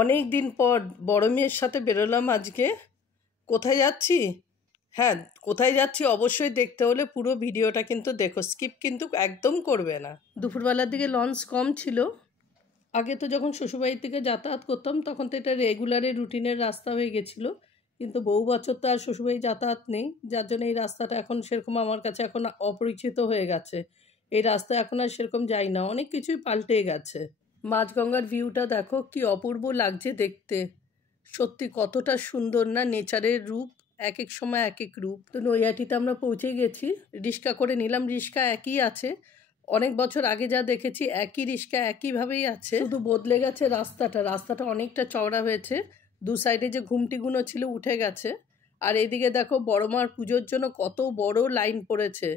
অনেক দিন পর বড় মেয়ের সাথে বেরোলাম আজকে। কোথায় যাচ্ছি? হ্যাঁ, কোথায় যাচ্ছি অবশ্যই দেখতে হলে পুরো ভিডিওটা কিন্তু দেখো, স্কিপ কিন্তু একদম করবে না। দুপুরবেলার দিকে লঞ্চ কম ছিল। আগে তো যখন শ্বশুরবাড়ির থেকে যাতায়াত করতাম তখন তো এটা রেগুলারের রুটিনের রাস্তা হয়ে গেছিলো, কিন্তু বহু বছর তো আর শ্বশুরবাড়ি যাতায়াত নেই, যার জন্য এই রাস্তাটা এখন সেরকম আমার কাছে এখন অপরিচিত হয়ে গেছে। এই রাস্তা এখন আর সেরকম যাই না, অনেক কিছুই পাল্টে গেছে। মাঝগঙ্গার ভিউটা দেখো কি অপূর্ব লাগছে দেখতে, সত্যি কতটা সুন্দর না নেচারের রূপ, এক এক সময় এক এক রূপ। তো নৈহাটিতে আমরা পৌঁছে গেছি, রিক্সা করে নিলাম। রিক্সা একই আছে, অনেক বছর আগে যা দেখেছি একই রিক্সা একইভাবেই আছে, শুধু বদলে গেছে রাস্তাটা অনেকটা চওড়া হয়েছে। দু সাইডে যে ঘুমটিগুলো ছিল উঠে গেছে। আর এদিকে দেখো বড় মার পুজোর জন্য কত বড় লাইন পড়েছে।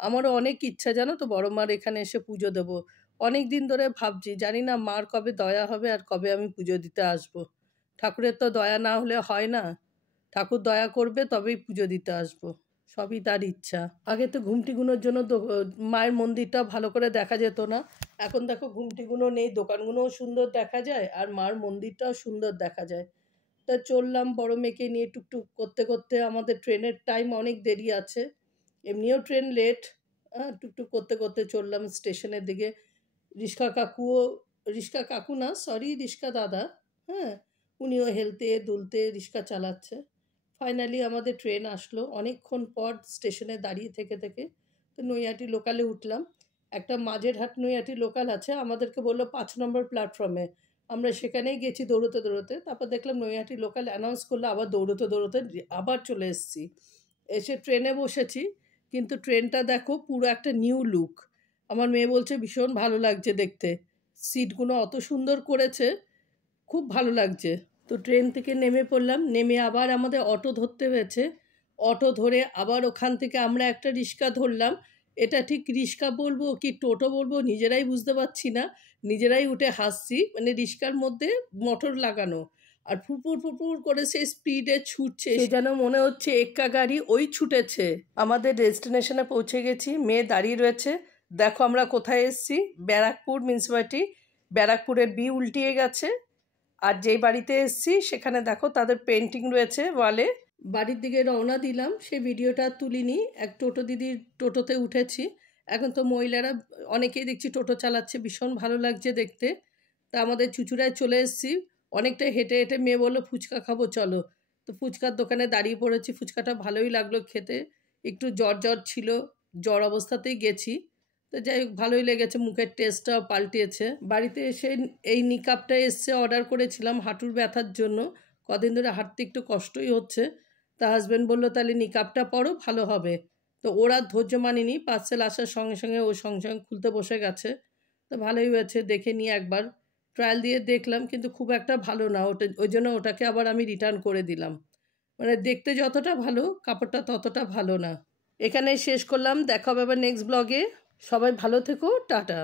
আমারও অনেক ইচ্ছা জানো তো বড় মার এখানে এসে পুজো দেবো। অনেক দিন ধরে ভাবছি, জানি না মার কবে দয়া হবে আর কবে আমি পুজো দিতে আসব। ঠাকুরের তো দয়া না হলে হয় না, ঠাকুর দয়া করবে তবেই পুজো দিতে আসব, সবই তার ইচ্ছা। আগে তো ঘুমটিগুলোর জন্য মায়ের মন্দিরটা ভালো করে দেখা যেত না, এখন দেখো ঘুমটিগুলো নেই, দোকানগুলোও সুন্দর দেখা যায় আর মার মন্দিরটাও সুন্দর দেখা যায়। তা চললাম বড় মেয়েকে নিয়ে টুকটুক করতে করতে, আমাদের ট্রেনের টাইম অনেক দেরি আছে, এমনিও ট্রেন লেট। টুকটুক করতে করতে চললাম স্টেশনের দিকে। রিক্সা কাকু না, সরি, রিক্সা দাদা। হ্যাঁ, উনিও হেলতে দুলতে রিক্সা চালাচ্ছে। ফাইনালি আমাদের ট্রেন আসলো অনেকক্ষণ পর স্টেশনে দাঁড়িয়ে থেকে থেকে। তো নৈহাটি লোকালে উঠলাম। একটা মাঝেরহাট নৈহাটি লোকাল আছে, আমাদেরকে বললো 5 নম্বর প্ল্যাটফর্মে। আমরা সেখানেই গেছি দৌড়োতে দৌড়োতে, তারপর দেখলাম নৈহাটি লোকাল অ্যানাউন্স করলো, আবার দৌড়োতে দৌড়োতে আবার চলে এসেছি। এসে ট্রেনে বসেছি, কিন্তু ট্রেনটা দেখো পুরো একটা নিউ লুক। আমার মেয়ে বলছে ভীষণ ভালো লাগছে দেখতে, সিটগুলো অত সুন্দর করেছে, খুব ভালো লাগছে। তো ট্রেন থেকে নেমে পড়লাম, নেমে আবার আমাদের অটো ধরতে হয়েছে। অটো ধরে আবার ওখান থেকে আমরা একটা রিক্সা ধরলাম। এটা ঠিক রিক্সা বলবো কি টোটো বলবো নিজেরাই বুঝতে পারছি না, নিজেরাই উঠে হাসছি। মানে রিক্সার মধ্যে মোটর লাগানো, আর ফুপুর ফুপুর করে সে স্পিডে ছুটছে, সে যেন মনে হচ্ছে এক্কা গাড়ি ওই ছুটেছে। আমাদের ডেস্টিনেশনে পৌঁছে গেছি, মেয়ে দাঁড়িয়ে রয়েছে। দেখো আমরা কোথায় এসেছি, ব্যারাকপুর মিউনিসিপ্যালিটি। ব্যারাকপুরের বি উল্টিয়ে গেছে। আর যেই বাড়িতে এসেছি সেখানে দেখো তাদের পেন্টিং রয়েছে ওয়ালে। বাড়ির দিকে রওনা দিলাম, সেই ভিডিওটা তুলিনি। এক টোটো দিদির টোটোতে উঠেছি। এখন তো মহিলারা অনেকেই দেখছি টোটো চালাচ্ছে, ভীষণ ভালো লাগছে দেখতে। তা আমাদের চুচুড়ায় চলে এসেছি, অনেকটা হেঁটে হেঁটে। মেয়ে বললো ফুচকা খাবো চলো, তো ফুচকার দোকানে দাঁড়িয়ে পড়েছি। ফুচকাটা ভালোই লাগলো খেতে, একটু জ্বর জ্বর ছিল, জ্বর অবস্থাতেই গেছি। তো যাই হোক ভালোই লেগেছে, মুখের টেস্টটাও পাল্টিয়েছে। বাড়িতে এসে এই নিকাপটা এসছে, অর্ডার করেছিলাম হাঁটুর ব্যথার জন্য, কদিন ধরে হাঁটতে একটু কষ্টই হচ্ছে। তা হাজব্যান্ড বললো তাহলে নিকাপটা পরো ভালো হবে। তো ওরা ধৈর্য মানেনি, পার্সেল আসার সঙ্গে সঙ্গে ও সঙ্গে সঙ্গে খুলতে বসে গেছে। তো ভালোই হয়েছে, দেখে নিয়ে একবার ট্রায়াল দিয়ে দেখলাম, কিন্তু খুব একটা ভালো না ওটা, ওই জন্য ওটাকে আবার আমি রিটার্ন করে দিলাম। মানে দেখতে যতটা ভালো, কাপড়টা ততটা ভালো না। এখানেই শেষ করলাম, দেখা হবে আবার নেক্সট ব্লগে। সবাই ভালো থেকো, টাটা।